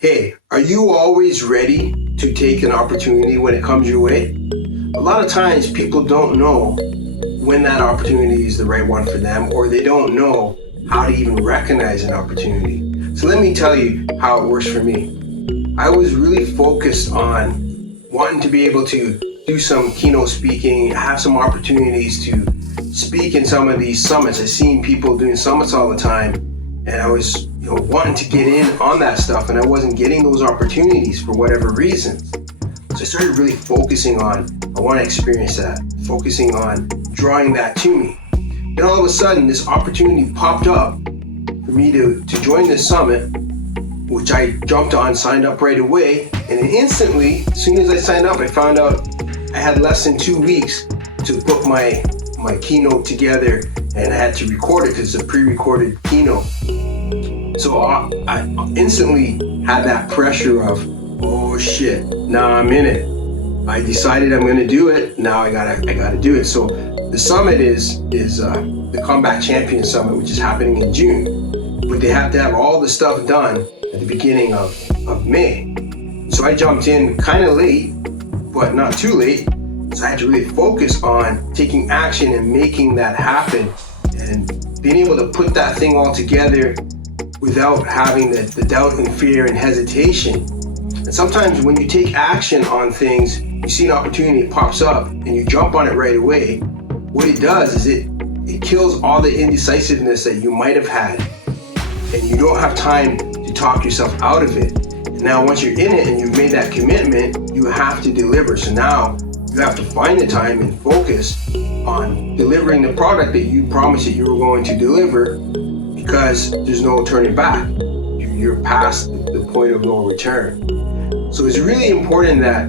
Hey, are you always ready to take an opportunity when it comes your way? A lot of times people don't know when that opportunity is the right one for them, or they don't know how to even recognize an opportunity. So let me tell you how it works for me. I was really focused on wanting to be able to do some keynote speaking, have some opportunities to speak in some of these summits. I've seen people doing summits all the time, and I was wanting to get in on that stuff, and I wasn't getting those opportunities for whatever reasons. So I started really focusing on, I want to experience that, focusing on drawing that to me. Then all of a sudden, this opportunity popped up for me to join this summit, which I jumped on, signed up right away, and then instantly, as soon as I signed up, I found out I had less than 2 weeks to put my keynote together, and I had to record it because it's a pre-recorded keynote. So I instantly had that pressure of, oh shit, now I'm in it. I decided I'm gonna do it, now I gotta do it. So the summit is the Combat Champion Summit, which is happening in June. But they have to have all the stuff done at the beginning of May. So I jumped in kind of late, but not too late. So I had to really focus on taking action and making that happen and being able to put that thing all together without having the doubt and fear and hesitation. And sometimes when you take action on things, you see an opportunity, it pops up, and you jump on it right away. What it does is it kills all the indecisiveness that you might have had, and you don't have time to talk yourself out of it. And now once you're in it and you've made that commitment, you have to deliver. So now you have to find the time and focus on delivering the product that you promised that you were going to deliver, because there's no turning back. You're past the point of no return. So it's really important that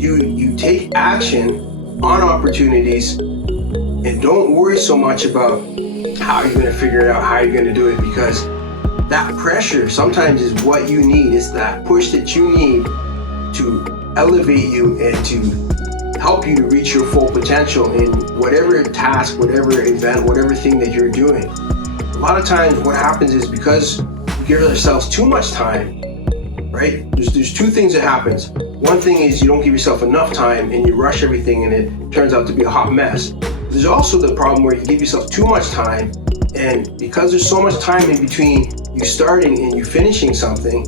you take action on opportunities and don't worry so much about how you're going to figure it out, how you're going to do it, because that pressure sometimes is what you need. It's that push that you need to elevate you and to help you to reach your full potential in whatever task, whatever event, whatever thing that you're doing. A lot of times what happens is because we give ourselves too much time, right? There's two things that happens. One thing is you don't give yourself enough time and you rush everything and it turns out to be a hot mess. There's also the problem where you give yourself too much time, and because there's so much time in between you starting and you finishing something,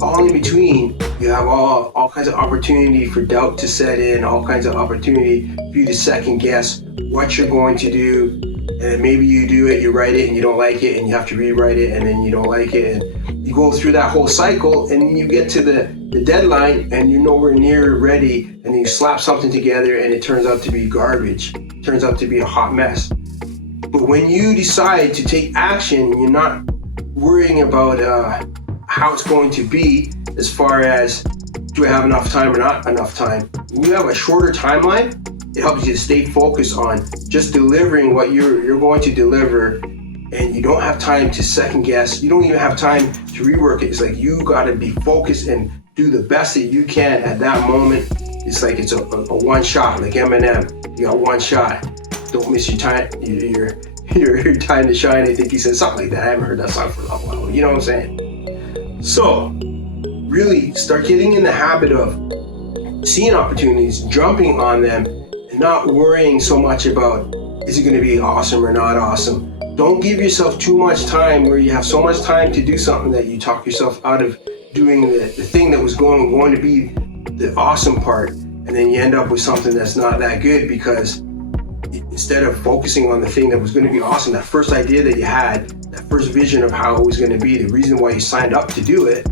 all in between you have all kinds of opportunity for doubt to set in, all kinds of opportunity for you to second guess what you're going to do. And maybe you do it, you write it and you don't like it, and you have to rewrite it, and then you don't like it, and you go through that whole cycle, and then you get to the deadline and you're nowhere near ready, and then you slap something together and it turns out to be garbage, it turns out to be a hot mess. But when you decide to take action, you're not worrying about how it's going to be as far as do I have enough time or not enough time. When you have a shorter timeline, it helps you to stay focused on just delivering what you're going to deliver, and you don't have time to second guess. You don't even have time to rework it. It's like you got to be focused and do the best that you can at that moment. It's like it's a one shot, like Eminem. You got one shot. Don't miss your time. Your time to shine. I think he said something like that. I haven't heard that song for a while. You know what I'm saying? So really start getting in the habit of seeing opportunities, jumping on them, and not worrying so much about is it going to be awesome or not awesome. Don't give yourself too much time where you have so much time to do something that you talk yourself out of doing the thing that was going to be the awesome part, and then you end up with something that's not that good, because instead of focusing on the thing that was going to be awesome, that first idea that you had, that first vision of how it was going to be, the reason why you signed up to do it,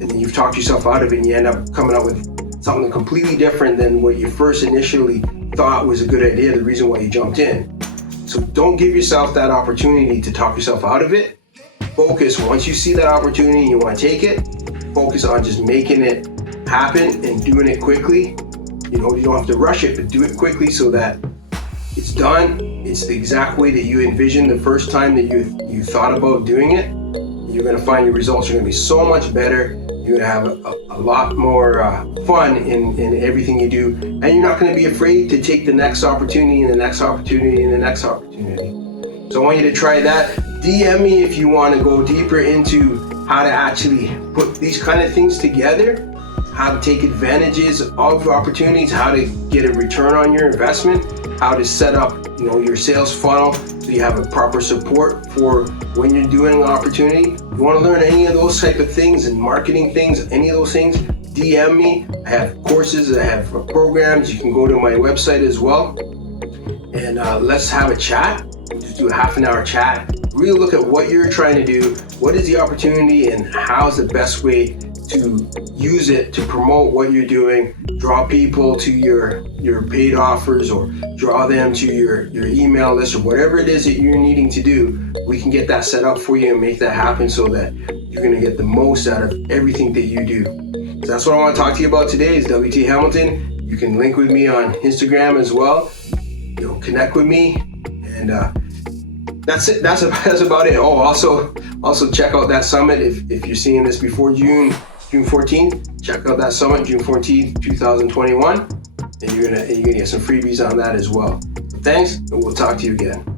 and then you've talked yourself out of it and you end up coming up with something completely different than what you first initially thought was a good idea, the reason why you jumped in. So don't give yourself that opportunity to talk yourself out of it. Focus, once you see that opportunity and you want to take it, focus on just making it happen and doing it quickly. You don't have to rush it, but do it quickly so that it's done. It's the exact way that you envisioned the first time that you thought about doing it. You're going to find your results are going to be so much better. You're going to have a lot more fun in everything you do, and you're not going to be afraid to take the next opportunity and the next opportunity and the next opportunity. So I want you to try that. DM me if you want to go deeper into how to actually put these kind of things together, how to take advantages of opportunities, how to get a return on your investment, how to set up, your sales funnel so you have a proper support for when you're doing an opportunity. You want to learn any of those type of things and marketing things, any of those things, DM me. I have courses, I have programs. You can go to my website as well. And let's have a chat. Just do a half an hour chat. Really look at what you're trying to do, what is the opportunity, and how's the best way to use it to promote what you're doing, draw people to your paid offers, or draw them to your email list, or whatever it is that you're needing to do. We can get that set up for you and make that happen so that you're going to get the most out of everything that you do. So that's what I want to talk to you about today is WT Hamilton. You can link with me on Instagram as well. Connect with me, and that's it. That's about it. Oh, also check out that summit if you're seeing this before June 14th. Check out that summit, June 14th, 2021, and you're gonna get some freebies on that as well. So thanks, and we'll talk to you again.